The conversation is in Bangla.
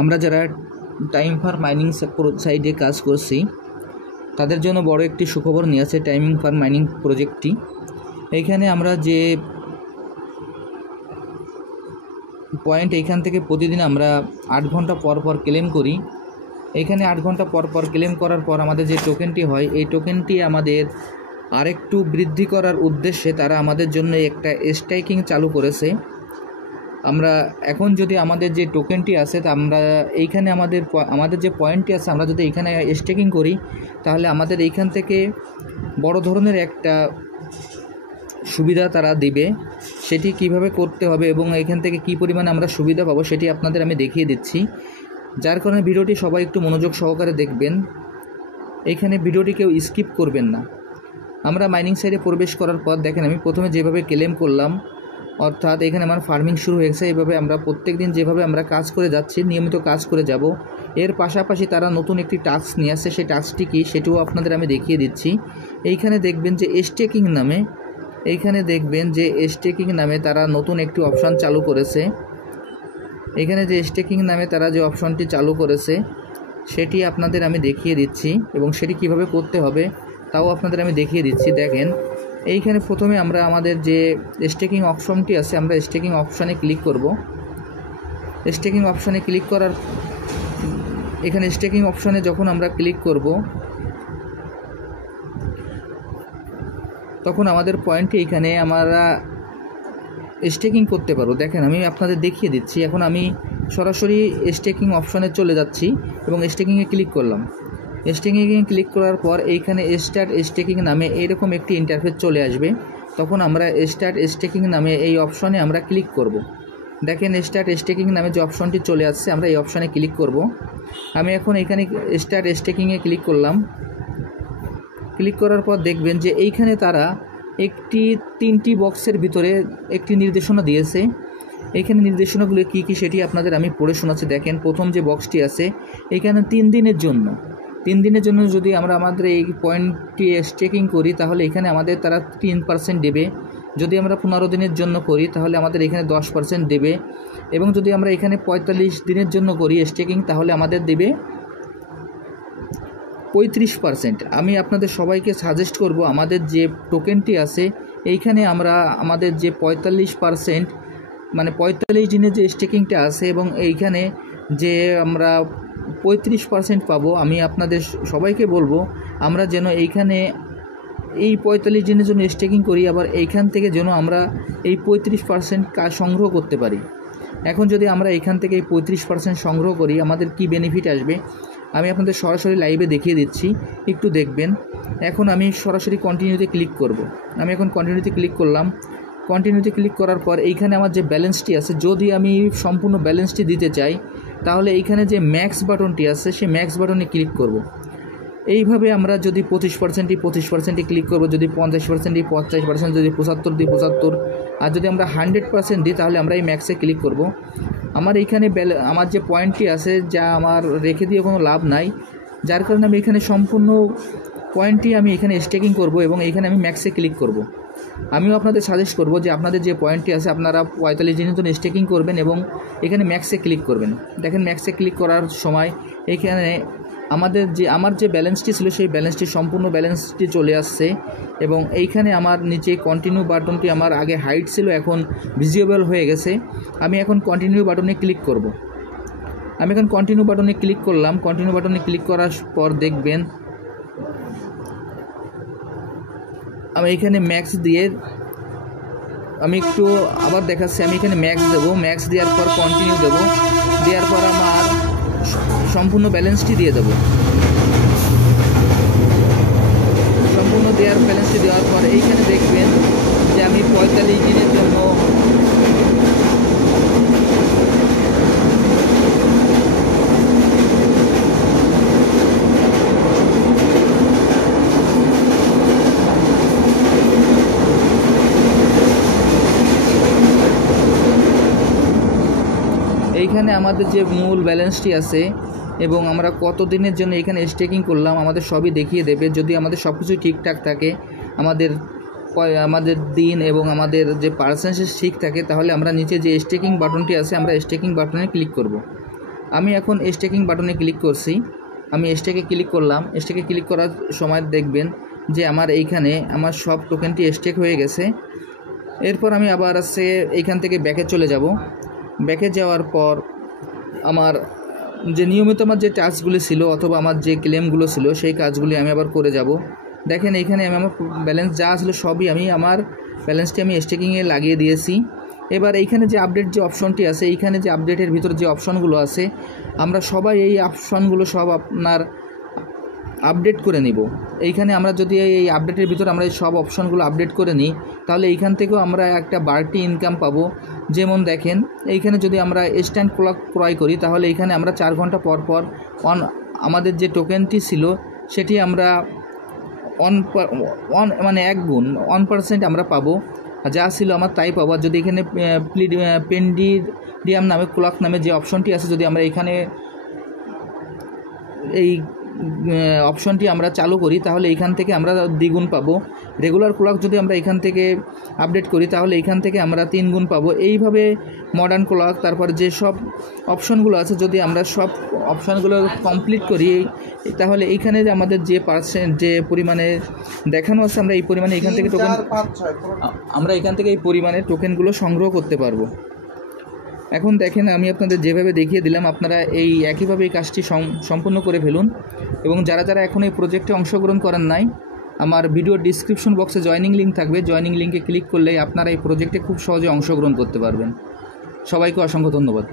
আমরা যারা টাইম ফর মাইনিং সাইডে কাজ করছি তাদের জন্য বড় একটি সুখবর নিয়ে আসে টাইমিং ফর মাইনিং প্রজেক্টটি। এইখানে আমরা যে পয়েন্ট এইখান থেকে প্রতিদিন আমরা 8 ঘন্টা পর পর ক্লেম করি, এইখানে 8 ঘন্টা পর পর ক্লেম করার পর আমাদের যে টোকেনটি হয় এই টোকেনটি আমাদের আরেকটু বৃদ্ধি করার উদ্দেশ্যে তারা আমাদের জন্য একটা স্টেকিং চালু করেছে। আমরা এখন যদি আমাদের যে টোকেনটি আছে তা আমরা এইখানে আমাদের যে পয়েন্টটি আছে আমরা যদি এইখানে স্টেকিং করি তাহলে আমাদের এইখান থেকে বড় ধরনের একটা সুবিধা তারা দিবে। সেটি কিভাবে করতে হবে এবং এখান থেকে কি পরিমাণে আমরা সুবিধা পাবো সেটি আপনাদের আমি দেখিয়ে দিচ্ছি, যার কারণে ভিডিওটি সবাই একটু মনোযোগ সহকারে দেখবেন। এইখানে ভিডিওটি কেউ স্কিপ করবেন না। আমরা মাইনিং সাইডে প্রবেশ করার পর দেখেন আমি প্রথমে যেভাবে ক্লেম করলাম, অর্থাৎ এখানে আমার ফার্মিং শুরু হয়েছে। এইভাবে আমরা প্রত্যেক দিন যেভাবে আমরা কাজ করে যাচ্ছি, নিয়মিত কাজ করে যাব। এর পাশাপাশি তারা নতুন একটি টাস্ক নিয়ে আসছে, সেই টাস্কটি কী সেটিও আপনাদের আমি দেখিয়ে দিচ্ছি। এইখানে দেখবেন যে স্টেকিং নামে তারা নতুন একটি অপশান চালু করেছে। এখানে যে স্টেকিং নামে তারা যে অপশানটি চালু করেছে সেটি আপনাদের আমি দেখিয়ে দিচ্ছি এবং সেটি কিভাবে করতে হবে তাও আপনাদের আমি দেখিয়ে দিচ্ছি। দেখেন এইখানে প্রথমে আমরা আমাদের যে স্টেকিং অপশনটি আছে আমরা স্টেকিং অপশানে ক্লিক করব। স্টেকিং অপশানে ক্লিক করার এখানে স্টেকিং অপশানে যখন আমরা ক্লিক করব তখন আমাদের পয়েন্টে এইখানে আমরা স্টেকিং করতে পারবো। দেখেন আমি আপনাদের দেখিয়ে দিচ্ছি। এখন আমি সরাসরি স্টেকিং অপশানে চলে যাচ্ছি এবং স্টেকিংয়ে ক্লিক করলাম। স্টেকিংয়ে ক্লিক করার পর এইখানে স্টার্ট স্টেকিং নামে এইরকম একটি ইন্টারফেস চলে আসবে। তখন আমরা স্টার্ট স্টেকিং নামে এই অপশানে আমরা ক্লিক করব। দেখেন স্টার্ট স্টেকিং নামে যে অপশানটি চলে আসছে আমরা এই অপশানে ক্লিক করব। আমি এখন এখানে স্টার্ট স্টেকিংয়ে ক্লিক করলাম। ক্লিক করার পর দেখবেন যে এইখানে তারা তিনটি বক্সের ভিতরে একটি নির্দেশনা দিয়েছে। এইখানে নির্দেশনাগুলো কী কী সেটি আপনাদের আমি পড়ে শোনাচ্ছি। দেখেন প্রথম যে বক্সটি আছে এখানে 3 দিনের জন্য যদি আমরা আমাদের এই পয়েন্টটি স্টেকিং করি তাহলে এখানে আমাদের তারা 3% দেবে। যদি আমরা 15 দিনের জন্য করি তাহলে আমাদের এখানে 10% দেবে এবং যদি আমরা এখানে 45 দিনের জন্য করি স্টেকিং তাহলে আমাদের দেবে 35%। আমি আপনাদের সবাইকে সাজেস্ট করব আমাদের যে টোকেনটি আছে এইখানে আমরা আমাদের যে 45% মানে 45 দিনের যে স্টেকিংটা আছে এবং এইখানে যে আমরা 35% পাবো, আমি আপনাদের সবাইকে বলবো আমরা যেন এইখানে এই 45 দিনের জন্য স্টেকিং করি, আবার এইখান থেকে যেন আমরা এই 35% কাজ সংগ্রহ করতে পারি। এখন যদি আমরা এইখান থেকে এই 35% সংগ্রহ করি আমাদের কি বেনিফিট আসবে আমি আপনাদের সরাসরি লাইভে দেখিয়ে দিচ্ছি, একটু দেখবেন। এখন আমি সরাসরি কন্টিনিউতে ক্লিক করব। আমি এখন কন্টিনিউতে ক্লিক করলাম। কন্টিনিউতে ক্লিক করার পর এইখানে আমার যে ব্যালেন্সটি আছে যদি আমি সম্পূর্ণ ব্যালেন্সটি দিতে চাই তাহলে এইখানে যে ম্যাক্স বাটনটি আছে সেই ম্যাক্স বাটনে ক্লিক করব। এইভাবে আমরা যদি 25% ক্লিক করব, যদি 50% দিই 50%, যদি 75 দিই 75, আর যদি আমরা 100% দিই তাহলে আমরা এই ম্যাক্সে ক্লিক করব। আমার এইখানে আমার যে পয়েন্টটি আছে যা আমার রেখে দিয়ে কোনো লাভ নাই, যার কারণে আমি এখানে সম্পূর্ণ পয়েন্টটি আমি এখানে স্টেকিং করব এবং এইখানে আমি ম্যাক্সে ক্লিক করব। আমিও আপনাদের সাজেস্ট করব যে আপনাদের যে পয়েন্টটি আছে আপনারা 45 দিনের জন্য স্টেকিং করবেন এবং এখানে ম্যাক্সে ক্লিক করবেন। দেখেন ম্যাক্সে ক্লিক করার সময় এইখানে আমার যে ব্যালেন্সটি ছিল সেই ব্যালেন্সটি সম্পূর্ণ ব্যালেন্সটি চলে আসছে এবং এইখানে আমার নিচে কন্টিনিউ বাটনটি আমার আগে হাইড ছিল এখন ভিজিবল হয়ে গেছে। আমি এখন কন্টিনিউ বাটনে ক্লিক করব। আমি এখন কন্টিনিউ বাটনে ক্লিক করলাম। কন্টিনিউ বাটনে ক্লিক করার পর দেখবেন আমি এখানে ম্যাক্স দিয়ে আমি একটু আবার দেখাচ্ছি। আমি এখানে ম্যাক্স দেবো, ম্যাক্স দেওয়ার পর কন্টিনিউ দেবো, দেওয়ার পর আমার সম্পূর্ণ ব্যালেন্সটি দিয়ে দেবো। সম্পূর্ণ ব্যালেন্সটি দেওয়ার পর এইখানে দেখবেন যে আমি 45 দিনের জন্য এইখানে আমাদের যে মূল ব্যালেন্সটি আছে এবং আমরা কত দিনের জন্য এখানে স্টেকিং করলাম আমাদের সবই দেখিয়ে দেবে। যদি আমাদের সব কিছু ঠিকঠাক থাকে, আমাদের দিন এবং আমাদের যে পার্সেন্টেজ ঠিক থাকে তাহলে আমরা নিচে যে স্টেকিং বাটনটি আছে আমরা স্টেকিং বাটনে ক্লিক করব। আমি এখন স্টেকিং বাটনে ক্লিক করছি। আমি স্টেকে ক্লিক করলাম। স্টেকে ক্লিক করার সময় দেখবেন যে আমার এইখানে আমার সব টোকেনটি স্টেক হয়ে গেছে। এরপর আমি আবার এইখান থেকে ব্যাকে চলে যাব। ব্যাকে যাওয়ার পর আমার যে নিয়মিত আমার যে টাস্কগুলি ছিল অথবা আমার যে ক্লেমগুলো ছিল সেই কাজগুলি আমি আবার করে যাব। দেখেন এইখানে আমি আমার ব্যালেন্স যা আসলে সবই আমি আমার ব্যালেন্সটি আমি স্টেকিংয়ে লাগিয়ে দিয়েছি। এবার এইখানে যে আপডেট যে অপশনটি আছে, এইখানে যে আপডেটের ভিতর যে অপশনগুলো আছে, আমরা সবাই এই অপশনগুলো সব আপনার আপডেট করে নিব। এইখানে আমরা যদি এই আপডেটের ভিতর আমরা এই সব অপশনগুলো আপডেট করে নিই তাহলে এইখান থেকেও আমরা একটা বাড়তি ইনকাম পাবো। যেমন দেখেন এইখানে যদি আমরা ইনস্ট্যান্ট ক্লক ক্রয় করি তাহলে এইখানে আমরা 4 ঘন্টা পর পর আমাদের যে টোকেনটি ছিল সেটি আমরা মানে 1% আমরা পাবো, যা ছিল আমার তাই পাবো। আর যদি এখানে পেন্ডিডিয়াম নামে ক্লক নামে যে অপশনটি আছে, যদি আমরা এখানে এই অপশনটি আমরা চালু করি তাহলে এইখান থেকে আমরা দ্বিগুণ পাবো। রেগুলার ক্লক যদি আমরা এখান থেকে আপডেট করি তাহলে এইখান থেকে আমরা 3 গুণ পাবো। এইভাবে মডার্ন ক্লক তারপর যে সব অপশনগুলো আছে যদি আমরা সব অপশনগুলো কমপ্লিট করি তাহলে এইখানে যে আমাদের যে যে পরিমাণে দেখানো আছে আমরা এই পরিমাণে এখান থেকে টোকেন আমরা এখান থেকে এই পরিমাণে টোকেনগুলো সংগ্রহ করতে পারবো। এখন দেখেন আমি আপনাদের যেভাবে দেখিয়ে দিলাম আপনারা এই একইভাবে এই কাজটি সম্পূর্ণ করে ফেলুন। এবং যারা যারা এখন এই প্রজেক্টে অংশগ্রহণ করেন নাই, আমার ভিডিওর ডিসক্রিপশন বক্সে জয়েনিং লিঙ্ক থাকবে, জয়েনিং লিঙ্কে ক্লিক করলেই আপনারা এই প্রজেক্টে খুব সহজে অংশগ্রহণ করতে পারবেন। সবাইকে অসংখ্য ধন্যবাদ।